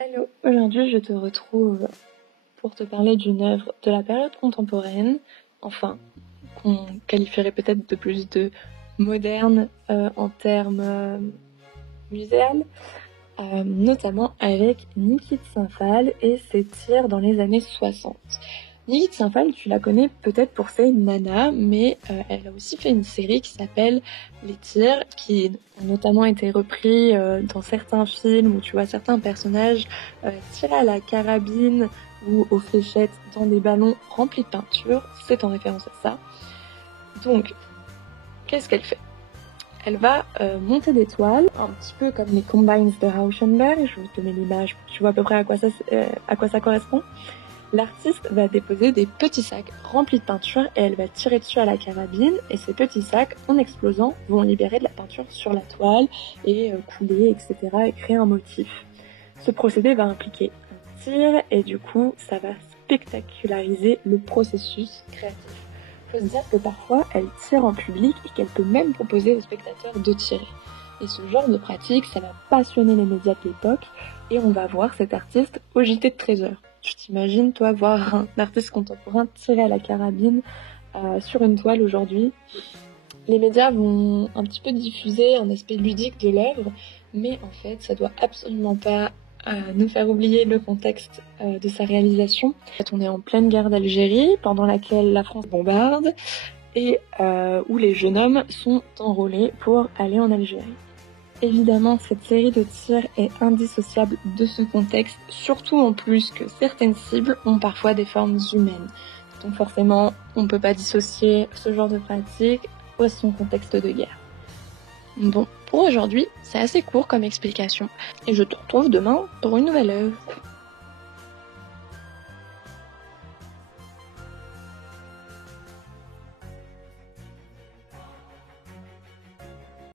Hello, aujourd'hui je te retrouve pour te parler d'une œuvre de la période contemporaine, enfin qu'on qualifierait peut-être de plus de moderne en termes muséal, notamment avec Niki de Saint-Phalle et ses tirs dans les années 60. Niki de Saint-Phalle, tu la connais peut-être pour ses nanas, mais elle a aussi fait une série qui s'appelle Les Tirs, qui ont notamment été repris dans certains films où tu vois certains personnages tirer à la carabine ou aux fléchettes dans des ballons remplis de peinture. C'est en référence à ça. Donc, qu'est-ce qu'elle fait ? Elle va monter des toiles, un petit peu comme les Combines de Rauschenberg. Je vous mets l'image pour que tu vois à peu près à quoi ça correspond. L'artiste va déposer des petits sacs remplis de peinture et elle va tirer dessus à la carabine, et ces petits sacs, en explosant, vont libérer de la peinture sur la toile et couler, etc. et créer un motif. Ce procédé va impliquer un tir et du coup, ça va spectaculariser le processus créatif. Il faut se dire que parfois, elle tire en public et qu'elle peut même proposer aux spectateurs de tirer. Et ce genre de pratique, ça va passionner les médias de l'époque et on va voir cet artiste au JT de 13h. Tu t'imagines, toi, voir un artiste contemporain tirer à la carabine sur une toile aujourd'hui. Les médias vont un petit peu diffuser un aspect ludique de l'œuvre, mais en fait, ça doit absolument pas nous faire oublier le contexte de sa réalisation. En fait, on est en pleine guerre d'Algérie, pendant laquelle la France bombarde, et où les jeunes hommes sont enrôlés pour aller en Algérie. Évidemment, cette série de tirs est indissociable de ce contexte, surtout en plus que certaines cibles ont parfois des formes humaines. Donc forcément, on ne peut pas dissocier ce genre de pratique de son contexte de guerre. Bon, pour aujourd'hui, c'est assez court comme explication, et je te retrouve demain pour une nouvelle œuvre.